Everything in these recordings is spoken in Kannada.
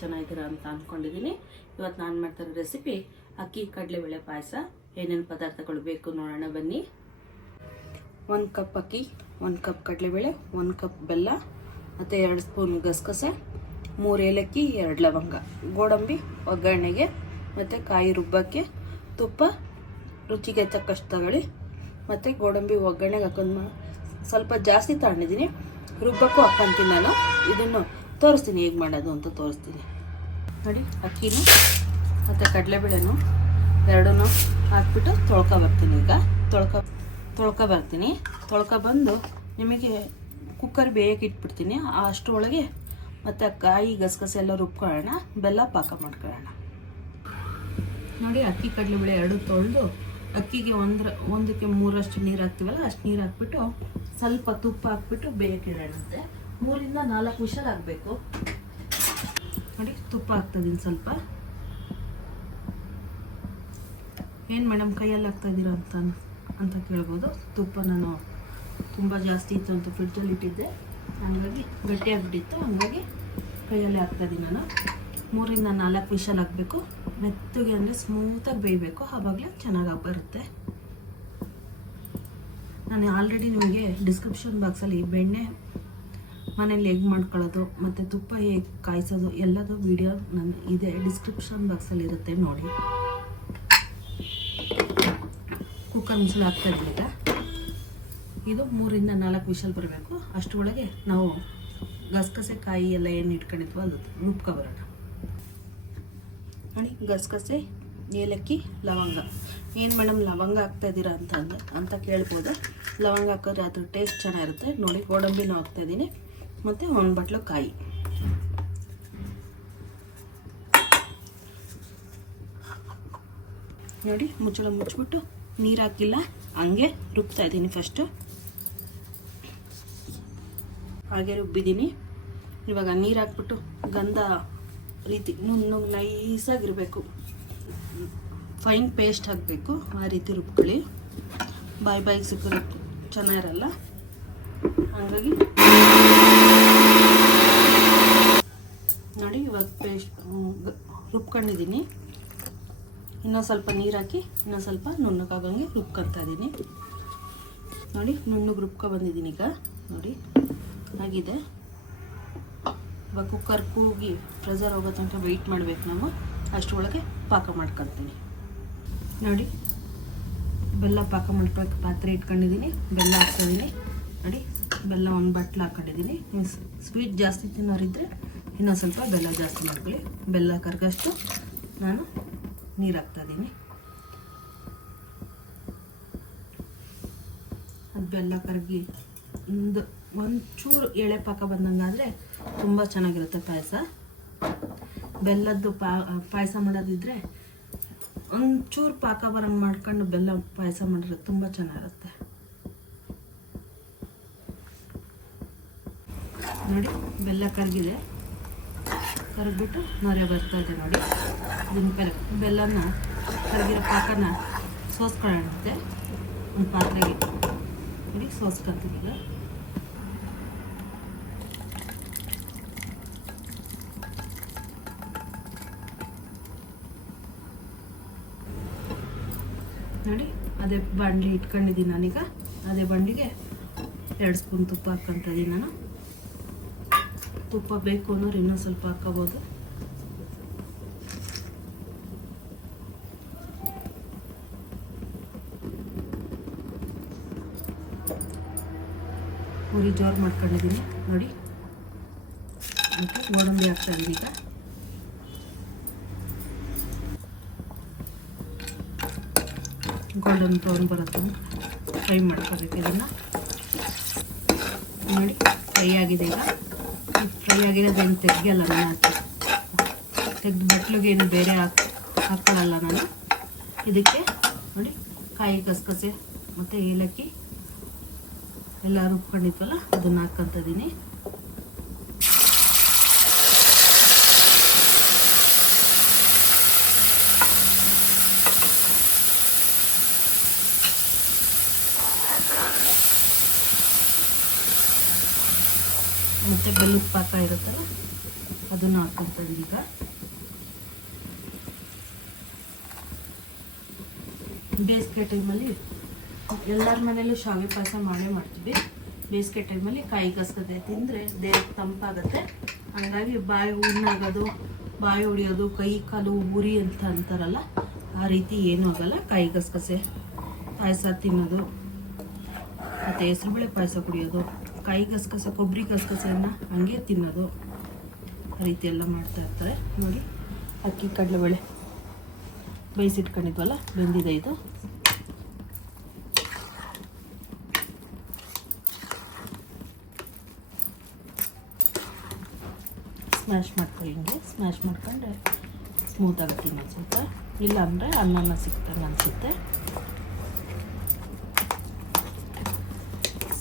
ಚೆನ್ನಾಗಿದ್ದೀರಾ ಅಂತ ಅಂದ್ಕೊಂಡಿದ್ದೀನಿ. ಇವತ್ತು ನಾನು ಮಾಡ್ತಿರೋ ರೆಸಿಪಿ ಅಕ್ಕಿ ಕಡಲೆಬೇಳೆ ಪಾಯಸ. ಏನೇನು ಪದಾರ್ಥಗಳು ಬೇಕು ನೋಡೋಣ ಬನ್ನಿ. 1 ಕಪ್ ಅಕ್ಕಿ, 1 ಕಪ್ ಕಡಲೆಬೇಳೆ, 1 ಕಪ್ ಬೆಲ್ಲ ಮತ್ತು 2 ಸ್ಪೂನ್ ಗಸಗಸೆ, 3 ಏಲಕ್ಕಿ, 2 ಲವಂಗ, ಗೋಡಂಬಿ ಒಗ್ಗರಣೆಗೆ ಮತ್ತು ಕಾಯಿ ರುಬ್ಬಕ್ಕೆ, ತುಪ್ಪ ರುಚಿಗೆ ತಕ್ಕಷ್ಟು ತಗೊಳ್ಳಿ. ಮತ್ತು ಗೋಡಂಬಿ ಒಗ್ಗರಣೆಗೆ ಹಾಕೊಂಡು ಸ್ವಲ್ಪ ಜಾಸ್ತಿ ತಗೊಂಡಿದ್ದೀನಿ, ರುಬ್ಬಕ್ಕೂ ಹಾಕ್ಕೊಂತೀನಿ. ನಾನು ಇದನ್ನು ತೋರಿಸ್ತೀನಿ ಹೇಗೆ ಮಾಡೋದು ಅಂತ ತೋರಿಸ್ತೀನಿ ನೋಡಿ. ಅಕ್ಕಿನೂ ಮತ್ತು ಕಡಲೆಬೇಳೆನೂ ಎರಡೂ ಹಾಕ್ಬಿಟ್ಟು ತೊಳ್ಕೊಬರ್ತೀನಿ. ಈಗ ತೊಳ್ಕೊಬರ್ತೀನಿ. ತೊಳ್ಕೊಬಂದು ನಿಮಗೆ ಕುಕ್ಕರ್ ಬೇಯಕ್ಕೆ ಇಟ್ಬಿಡ್ತೀನಿ. ಅಷ್ಟರೊಳಗೆ ಮತ್ತು ಕಾಯಿ ಗಸಗಸೆ ಎಲ್ಲ ರುಬ್ಕೊಳ್ಳೋಣ, ಬೆಲ್ಲ ಪಾಕ ಮಾಡ್ಕೊಳ್ಳೋಣ ನೋಡಿ. ಅಕ್ಕಿ ಕಡಲೆಬೇಳೆ ಎರಡು ತೊಳೆದು ಅಕ್ಕಿಗೆ ಒಂದಕ್ಕೆ 3 ನೀರು ಹಾಕ್ತೀವಲ್ಲ, ಅಷ್ಟು ನೀರು ಹಾಕ್ಬಿಟ್ಟು ಸ್ವಲ್ಪ ತುಪ್ಪ ಹಾಕ್ಬಿಟ್ಟು ಬೇಯಕ್ಕೆ ಇಡೋಣಂತೆ. 3 ರಿಂದ 4 ವಿಷಲ್ ಆಗಬೇಕು ನೋಡಿ. ತುಪ್ಪ ಹಾಕ್ತಾಯಿದ್ದೀನಿ ಸ್ವಲ್ಪ. ಏನು ಮೇಡಮ್ ಕೈಯಲ್ಲಿ ಹಾಕ್ತಾಯಿದ್ದೀರಾ ಅಂತ ಕೇಳ್ಬೋದು. ತುಪ್ಪ ನಾನು ತುಂಬ ಜಾಸ್ತಿ ಇತ್ತು ಅಂತ ಫ್ರಿಡ್ಜಲ್ಲಿ ಇಟ್ಟಿದ್ದೆ, ಹಾಗಾಗಿ ಗಟ್ಟಿಯಾಗಿಬಿಟ್ಟಿತ್ತು, ಹಾಗಾಗಿ ಕೈಯಲ್ಲಿ ಹಾಕ್ತಾಯಿದ್ದೀನಿ ನಾನು. 3 ರಿಂದ 4 ವಿಷಲ್ ಹಾಕಬೇಕು. ಮೆತ್ತಗೆ ಅಂದರೆ ಸ್ಮೂತಾಗಿ ಬೇಯಬೇಕು, ಆವಾಗಲೇ ಚೆನ್ನಾಗಿ ಬರುತ್ತೆ. ನಾನು ಆಲ್ರೆಡಿ ನಿಮಗೆ ಡಿಸ್ಕ್ರಿಪ್ಷನ್ ಬಾಕ್ಸಲ್ಲಿ ಬೆಣ್ಣೆ ಮನೇಲಿ ಹೇಗೆ ಮಾಡ್ಕೊಳ್ಳೋದು ಮತ್ತು ತುಪ್ಪ ಹೇಗೆ ಕಾಯಿಸೋದು ಎಲ್ಲದೂ ವಿಡಿಯೋ ನನ್ನ ಇದೆ, ಡಿಸ್ಕ್ರಿಪ್ಷನ್ ಬಾಕ್ಸಲ್ಲಿ ಇರುತ್ತೆ ನೋಡಿ. ಕುಕ್ಕರ್ ಮುಚ್ಚಳ ಹಾಕ್ತಾಯಿದ್ದೀನಿ. ಈಗ ಇದು 3 ರಿಂದ 4 ವಿಷಲ್ ಬರಬೇಕು. ಅಷ್ಟರೊಳಗೆ ನಾವು ಗಸಗಸೆ ಕಾಯಿ ಎಲ್ಲ ಏನು ಇಟ್ಕೊಂಡಿದ್ವೋ ಅದು ರುಬ್ಕೊಬರೋಣ ನೋಡಿ. ಗಸಗಸೆ, ಏಲಕ್ಕಿ, ಲವಂಗ. ಏನು ಮೇಡಮ್ ಲವಂಗ ಹಾಕ್ತಾಯಿದ್ದೀರಾ ಅಂತ ಕೇಳ್ಬೋದು. ಲವಂಗ ಹಾಕಿದ್ರೆ ಅದ್ರ ಟೇಸ್ಟ್ ಚೆನ್ನಾಗಿರುತ್ತೆ ನೋಡಿ. ಗೋಡಂಬಿನೂ ಹಾಕ್ತಾಯಿದ್ದೀನಿ ಮತ್ತು 1 ಬಟ್ಲು ಕಾಯಿ. ನೋಡಿ ಮುಚ್ಚಳ ಮುಚ್ಚಿಬಿಟ್ಟು ನೀರು ಹಾಕಿಲ್ಲ, ಹಂಗೆ ರುಬ್ತಾಯಿದ್ದೀನಿ. ಫಸ್ಟು ಹಾಗೆ ರುಬ್ಬಿದ್ದೀನಿ. ಇವಾಗ ನೀರು ಹಾಕ್ಬಿಟ್ಟು ಗಂಧ ರೀತಿ ನುಣ್ಣಗೆ ನೈಸಾಗಿರಬೇಕು, ಫೈನ್ ಪೇಸ್ಟ್ ಹಾಕಬೇಕು, ಆ ರೀತಿ ರುಬ್ಕೊಳ್ಳಿ. ಬಾಯಿಗೆ ಸಿಕ್ಕಿದ್ರೆ ಚೆನ್ನಾಗಿರಲ್ಲ, ಹಾಗಾಗಿ ನೋಡಿ ಇವಾಗ ಪೇಸ್ಟ್ ರುಬ್ಕೊಂಡಿದ್ದೀನಿ. ಇನ್ನೂ ಸ್ವಲ್ಪ ನೀರು ಹಾಕಿ ಇನ್ನೂ ಸ್ವಲ್ಪ ನುಣ್ಣಗಾಗಂಗೆ ರುಬ್ಕೊತಾ ಇದ್ದೀನಿ ನೋಡಿ. ನುಣ್ಣಗೆ ರುಬ್ಕೊಬಂದಿದ್ದೀನಿ ಈಗ ನೋಡಿ, ಆಗಿದೆ. ಇವಾಗ ಕುಕ್ಕರ್ ಕೂಗಿ ಪ್ರೆಷರ್ ಹೋಗೋ ತನಕ ವೆಯ್ಟ್ ಮಾಡಬೇಕು ನಾವು. ಅಷ್ಟರೊಳಗೆ ಪಾಕ ಮಾಡ್ಕೊತೀನಿ ನೋಡಿ. ಬೆಲ್ಲ ಪಾಕ ಮಾಡ್ಕೊಳಕ್ಕೆ ಪಾತ್ರೆ ಇಟ್ಕೊಂಡಿದ್ದೀನಿ, ಬೆಲ್ಲ ಹಾಕ್ತಾಯಿದ್ದೀನಿ ನೋಡಿ. ಬೆಲ್ಲ 1 ಬಟ್ಲು ಹಾಕ್ಕೊಂಡಿದ್ದೀನಿ. ನೀವು ಸ್ವೀಟ್ ಜಾಸ್ತಿ ತಿನ್ನೋರಿದ್ದರೆ ಇನ್ನೂ ಸ್ವಲ್ಪ ಬೆಲ್ಲ ಜಾಸ್ತಿ ಮಾಡ್ಕೊಳ್ಳಿ. ಬೆಲ್ಲ ಕರಗಷ್ಟು ನಾನು ನೀರು ಹಾಕ್ತಾಯಿದ್ದೀನಿ. ಅದು ಬೆಲ್ಲ ಕರಗಿ ಒಂಚೂರು ಎಳೆ ಪಾಕ ಬಂದಂಗಾದರೆ ತುಂಬ ಚೆನ್ನಾಗಿರುತ್ತೆ ಪಾಯಸ. ಬೆಲ್ಲದ್ದು ಪಾಯಸ ಮಾಡೋದಿದ್ರೆ ಒಂಚೂರು ಪಾಕ ಬರಂಗೆ ಮಾಡ್ಕೊಂಡು ಬೆಲ್ಲ ಪಾಯಸ ಮಾಡಿದ್ರೆ ತುಂಬ ಚೆನ್ನಾಗಿರುತ್ತೆ ನೋಡಿ. ಬೆಲ್ಲ ಕರಗಿದೆ, ಕರಗಿಬಿಟ್ಟು ನೊರೆ ಬರ್ತಾಯಿದೆ ನೋಡಿ. ಇದನ್ನ ಬೆಲ್ಲನ ಕರಗಿರೋ ಪಾಕನ ಸೋಸ್ಕೊಳ್ಳೋಣಂತೆ ಒಂದು ಪಾತ್ರೆಗೆ ನೋಡಿ. ಸೋಸ್ಕೊತೀನಿ ಈಗ. ನೋಡಿ ಅದೇ ಬಾಣಲಿ ಇಟ್ಕೊಂಡಿದ್ದೀನಿ ನಾನೀಗ. ಅದೇ ಬಾಣಲಿಗೆ 2 ಸ್ಪೂನ್ ತುಪ್ಪ ಹಾಕ್ಕೊತಿದ್ದೀನಿ ನಾನು. ತುಪ್ಪ ಬೇಕು ಅನ್ನೋರು ಇನ್ನೂ ಸ್ವಲ್ಪ ಹಾಕ್ಕೋಬೋದು. ಉರಿ ಜೋರು ಮಾಡ್ಕೊಂಡಿದ್ದೀನಿ ನೋಡಿ. ಮತ್ತು ಗೋಡಂಬಿ ಹಾಕ್ತಾಯಿದ್ದೀನಿ ಈಗ. ಗೋಲ್ಡನ್ ಬ್ರೌನ್ ಬರುತ್ತೆ, ಫ್ರೈ ಮಾಡ್ಕೋಬೇಕು ಇದನ್ನು ನೋಡಿ. ಫ್ರೈ ಆಗಿದೆ ಈಗ. ಫ್ರೈ ಆಗಿರೋದೇನು ತೆಗಿಯಲ್ಲ ನಾನು, ತೆಗೆದು ಬಟ್ಲಿಗೆ ಏನು ಬೇರೆ ಹಾಕೊಳ್ಳಲ್ಲ ನಾನು. ಇದಕ್ಕೆ ನೋಡಿ ಕಾಯಿ ಗಸಗಸೆ ಮತ್ತು ಏಲಕ್ಕಿ ಎಲ್ಲ ರುಬ್ಕೊಂಡಿದ್ವಲ್ಲ ಅದನ್ನು ಹಾಕ್ಕೊತಿದ್ದೀನಿ. ಮತ್ತು ಬೆಲ್ಲದ ಪಾಕ ಇರುತ್ತಲ್ಲ ಅದನ್ನು ಹಾಕ್ಕೊಂತೀನಿ ಈಗ. ಬೇಸಿಗೆ ಟೈಮಲ್ಲಿ ಎಲ್ಲರ ಮನೇಲೂ ಶಾವಿಗೆ ಪಾಯಸ ಮಾಡೇ ಮಾಡ್ತೀವಿ. ಬೇಸಿಗೆ ಟೈಮಲ್ಲಿ ಕಾಯಿ ಗಸಗಸೆ ತಿಂದರೆ ದೇಹಕ್ಕೆ ತಂಪಾಗುತ್ತೆ. ಹಾಗಾಗಿ ಬಾಯಿ ಹುಣ್ಣಾಗೋದು, ಬಾಯಿ ಹೊಡಿಯೋದು, ಕೈ ಕಾಲು ಉರಿ ಅಂತ ಅಂತಾರಲ್ಲ, ಆ ರೀತಿ ಏನೂ ಆಗಲ್ಲ. ಕಾಯಿ ಗಸಗಸೆ ಪಾಯಸ ತಿನ್ನೋದು ಮತ್ತು ಹೆಸರುಬೇಳೆ ಪಾಯಸ ಕುಡಿಯೋದು, ಕಾಯಿ ಗಸಗಸೆ ಕೊಬ್ಬರಿ ಗಸಗಸೆಯನ್ನು ಹಂಗೆ ತಿನ್ನೋದು, ಆ ರೀತಿ ಎಲ್ಲ ಮಾಡ್ತಾ ಇರ್ತಾರೆ. ನೋಡಿ, ಅಕ್ಕಿ ಕಡಲೆಬೇಳೆ ಬೇಯಿಸಿಟ್ಕೊಂಡಿದ್ವಲ್ಲ, ಬೆಂದಿದೆ ಇದು. ಸ್ಮ್ಯಾಶ್ ಮಾಡ್ಕೊಳ್ಳಿ. ಹಿಂಗೆ ಸ್ಮ್ಯಾಶ್ ಮಾಡ್ಕೊಂಡ್ರೆ ಸ್ಮೂತ್ ಆಗುತ್ತೆ ಇನ್ನೊಂದು ಸ್ವಲ್ಪ. ಇಲ್ಲಾಂದರೆ ಅನ್ನನ ಸಿಕ್ತಂಗೆ ಅನಿಸುತ್ತೆ.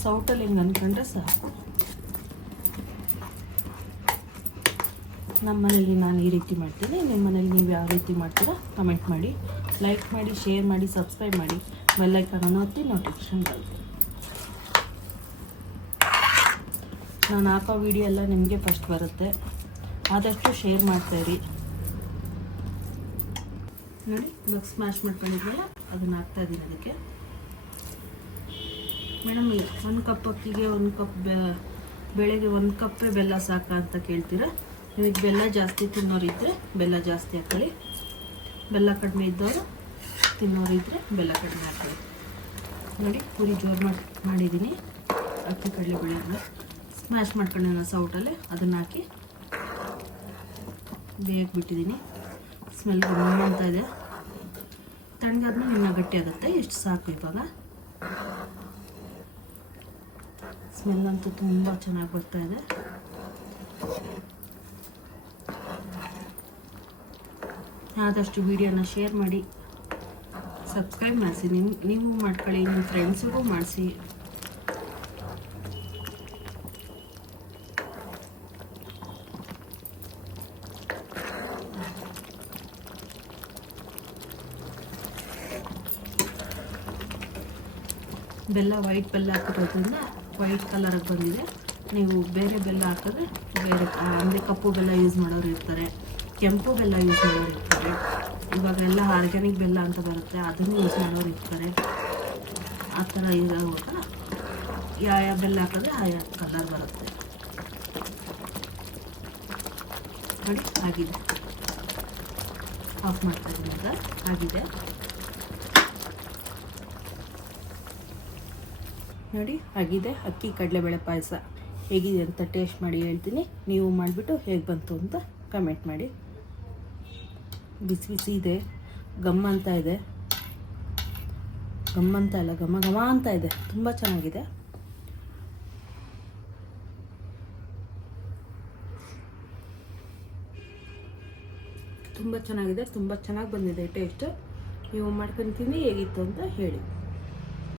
ಸೌಟಲ್ಲಿ ಹಿಂಗೆ ಅಂದ್ಕೊಂಡ್ರೆ ಸಾಕು. ನಮ್ಮ ಮನೇಲಿ ನಾನು ಈ ರೀತಿ ಮಾಡ್ತೀನಿ. ನಿಮ್ಮ ಮನೇಲಿ ನೀವು ಯಾವ ರೀತಿ ಮಾಡ್ತೀರಾ ಕಮೆಂಟ್ ಮಾಡಿ, ಲೈಕ್ ಮಾಡಿ, ಶೇರ್ ಮಾಡಿ, ಸಬ್ಸ್ಕ್ರೈಬ್ ಮಾಡಿ, ಬೆಲ್ ಐಕಾನ್ ಒತ್ತಿ ನೋಟಿಫಿಕೇಷನ್ ಬರುತ್ತೆ. ನಾನು ಹಾಕೋ ವಿಡಿಯೋ ಎಲ್ಲ ನಿಮಗೆ ಫಸ್ಟ್ ಬರುತ್ತೆ. ಆದಷ್ಟು ಶೇರ್ ಮಾಡ್ತಾಯಿರಿ. ನೋಡಿ, ಇವಾಗ ಸ್ಮ್ಯಾಶ್ ಮಾಡ್ಕೊಂಡಿದ್ವಲ್ಲ, ಅದನ್ನು ಹಾಕ್ತಾಯಿದ್ದೀನಿ ಅದಕ್ಕೆ. ಮೇಡಮ್, 1 ಕಪ್ ಅಕ್ಕಿಗೆ 1 ಕಪ್ ಬೆಳೆಗೆ 1 ಕಪ್ಪೇ ಬೆಲ್ಲ ಸಾಕಾ ಅಂತ ಕೇಳ್ತೀರಾ? ನಿಮಗೆ ಬೆಲ್ಲ ಜಾಸ್ತಿ ತಿನ್ನೋರಿದ್ದರೆ ಬೆಲ್ಲ ಜಾಸ್ತಿ ಹಾಕೊಳ್ಳಿ. ಬೆಲ್ಲ ಕಡಿಮೆ ಇದ್ದವರು ತಿನ್ನೋರಿದ್ದರೆ ಬೆಲ್ಲ ಕಡಿಮೆ ಹಾಕೊಳ್ಳಿ. ನೋಡಿ, ಪೂರಿ ಜೋರು ಮಾಡಿದ್ದೀನಿ. ಅಕ್ಕಿ ಕಡಲೆ ಬೆಳೆಲ್ಲ ಸ್ಮ್ಯಾಶ್ ಮಾಡ್ಕೊಂಡು ಸೌಟಲ್ಲೇ ಅದನ್ನು ಹಾಕಿ ಬೇಯಕ್ಕೆ ಬಿಟ್ಟಿದ್ದೀನಿ. ಸ್ಮೆಲ್ ಅಂತ ಇದೆ. ತಣ್ಣಗಾದ್ಮೇಲೆ ಇನ್ನೂ ಗಟ್ಟಿ ಆಗುತ್ತೆ. ಎಷ್ಟು ಸಾಕು ಇವಾಗ. ಸ್ಮೆಲ್ ಅಂತೂ ತುಂಬ ಚೆನ್ನಾಗಿ ಬರ್ತಾ ಇದೆ. ಆದಷ್ಟು ವಿಡಿಯೋನ ಶೇರ್ ಮಾಡಿ, ಸಬ್ಸ್ಕ್ರೈಬ್ ಮಾಡಿಸಿ. ನೀವು ಮಾಡ್ಕೊಳ್ಳಿ, ನಿಮ್ಮ ಫ್ರೆಂಡ್ಸಿಗೂ ಮಾಡಿಸಿ. ಬೆಲ್ಲ ವೈಟ್ ಬೆಲ್ಲ ಹಾಕಿರೋದ್ರಿಂದ ವೈಟ್ ಕಲರಿಗೆ ಬಂದಿದೆ. ನೀವು ಬೇರೆ ಬೆಲ್ಲ ಹಾಕಿದ್ರೆ ಬೇರೆ, ಅಂದರೆ ಕಪ್ಪು ಬೆಲ್ಲ ಯೂಸ್ ಮಾಡೋರು ಇರ್ತಾರೆ, ಕೆಂಪು ಬೆಲ್ಲ ಯೂಸ್ ಮಾಡೋರು ಇರ್ತಾರೆ. ಇವಾಗೆಲ್ಲ ಆರ್ಗ್ಯಾನಿಕ್ ಬೆಲ್ಲ ಅಂತ ಬರುತ್ತೆ, ಅದನ್ನು ಯೂಸ್ ಮಾಡೋರು ಇರ್ತಾರೆ. ಆ ಥರ ಇರೋವಾಗ ಯಾವ ಬೆಲ್ಲ ಹಾಕಿದ್ರೆ ಆಯಾ ಕಲರ್ ಬರುತ್ತೆ. ನೋಡಿ, ಆಗಿದೆ. ಆಫ್ ಮಾಡ್ತಾಯಿದ್ದೀನಿ ಈಗ. ಆಗಿದೆ ನೋಡಿ, ಆಗಿದೆ ಅಕ್ಕಿ ಕಡಲೆಬೇಳೆ ಪಾಯಸ. ಹೇಗಿದೆ ಅಂತ ಟೇಸ್ಟ್ ಮಾಡಿ ಹೇಳ್ತೀನಿ. ನೀವು ಮಾಡಿಬಿಟ್ಟು ಹೇಗೆ ಬಂತು ಅಂತ ಕಮೆಂಟ್ ಮಾಡಿ. ಬಿಸಿ ಬಿಸಿ ಇದೆ, ಗಮ್ಮ ಅಂತ ಇದೆ. ಗಮ್ಮ ಅಂತ ಇಲ್ಲ, ಘಮ ಘಮ ಅಂತ ಇದೆ. ತುಂಬ ಚೆನ್ನಾಗಿದೆ. ತುಂಬ ಚೆನ್ನಾಗಿದೆ, ತುಂಬ ಚೆನ್ನಾಗಿ ಬಂದಿದೆ ಟೇಸ್ಟು. ನೀವು ಮಾಡ್ಕೊಂಡು ತಿಂದು ಹೇಗಿತ್ತು ಅಂತ ಹೇಳಿ.